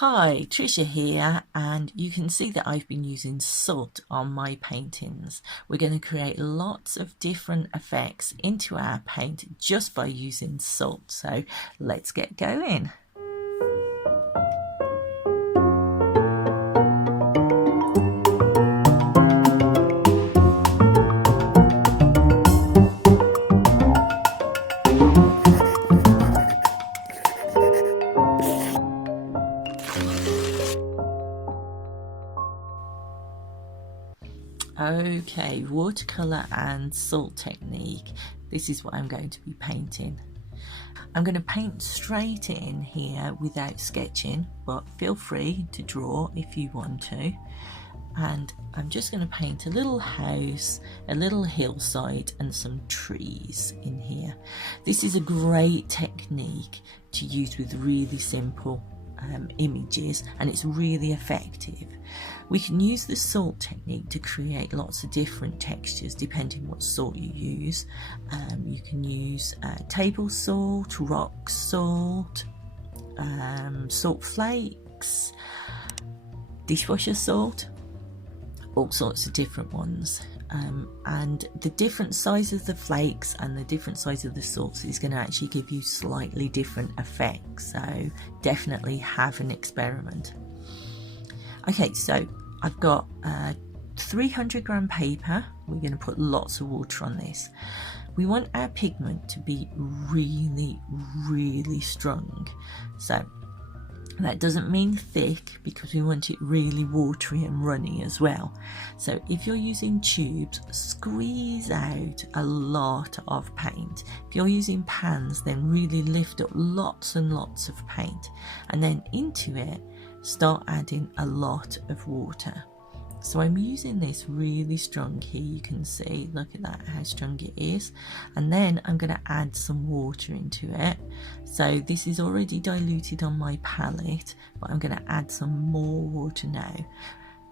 Hi, Trisha here, and you can see that I've been using salt on my paintings. We're going to create lots of different effects into our paint just by using salt, so let's get going. Okay, watercolour and salt technique. This is what I'm going to be painting. I'm going to paint straight in here without sketching, but feel free to draw if you want to. And I'm just going to paint a little house, a little hillside and some trees in here. This is a great technique to use with really simple images, and it's really effective. We can use the salt technique to create lots of different textures depending what salt you use. You can use table salt, rock salt, salt flakes, dishwasher salt, all sorts of different ones. And the different size of the flakes and the different size of the salts is going to actually give you slightly different effects, so definitely have an experiment. Okay, so I've got 300 gram paper. We're going to put lots of water on this. We want our pigment to be really strong, so that doesn't mean thick because we want it really watery and runny as well. So if you're using tubes, squeeze out a lot of paint. If you're using pans, then really lift up lots and lots of paint, and then into it start adding a lot of water. So I'm using this really strong here. You can see, look at that, how strong it is. And then I'm going to add some water into it. So this is already diluted on my palette, but I'm going to add some more water now.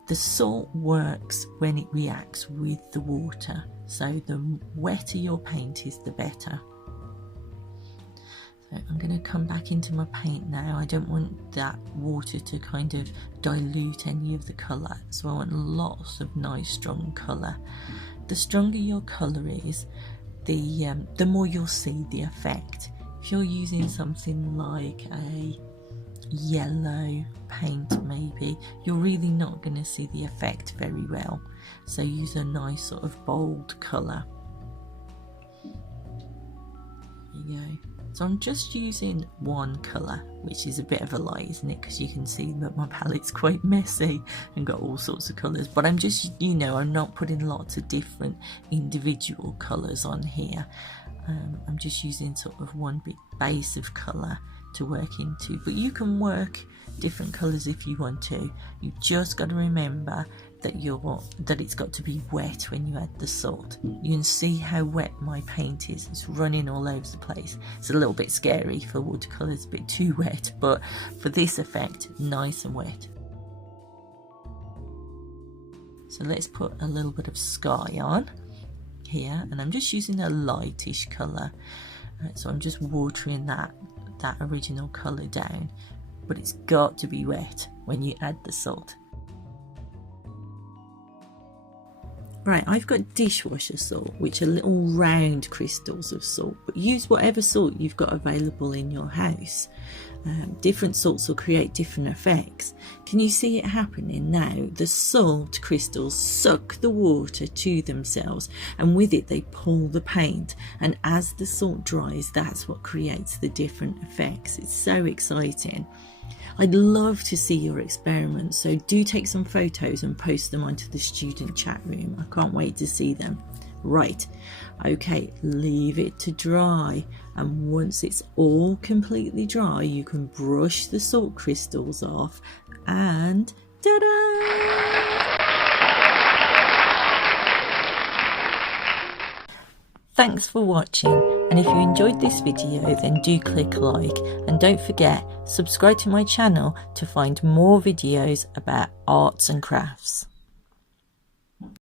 The salt works when it reacts with the water. So the wetter your paint is, the better. So I'm going to come back into my paint now. I don't want that water to kind of dilute any of the colour, so I want lots of nice strong colour. The stronger your colour is, the more you'll see the effect. If you're using something like a yellow paint maybe, you're really not going to see the effect very well, so use a nice sort of bold colour. There you go. So I'm just using one colour, which is a bit of a lie, isn't it? Because you can see that my palette's quite messy and got all sorts of colours. But I'm just, I'm not putting lots of different individual colours on here. I'm just using sort of one big base of colour to work into. But you can work different colours if you want to. You've just got to remember that it's got to be wet when you add the salt. You can see how wet my paint is. It's running all over the place. It's a little bit scary for watercolour, it's a bit too wet, but for this effect, nice and wet. So let's put a little bit of sky on here, and I'm just using a lightish colour. So I'm just watering that original colour down, but it's got to be wet when you add the salt. Right, I've got dishwasher salt, which are little round crystals of salt, but use whatever salt you've got available in your house. Different salts will create different effects. Can you see it happening now? The salt crystals suck the water to themselves, and with it they pull the paint, and as the salt dries, that's what creates the different effects. It's so exciting. I'd love to see your experiments, so do take some photos and post them onto the student chat room. I can't wait to see them. Right, okay, leave it to dry, and once it's all completely dry, you can brush the salt crystals off, and ta-da! Thanks for watching, and if you enjoyed this video then do click like, and don't forget, subscribe to my channel to find more videos about arts and crafts.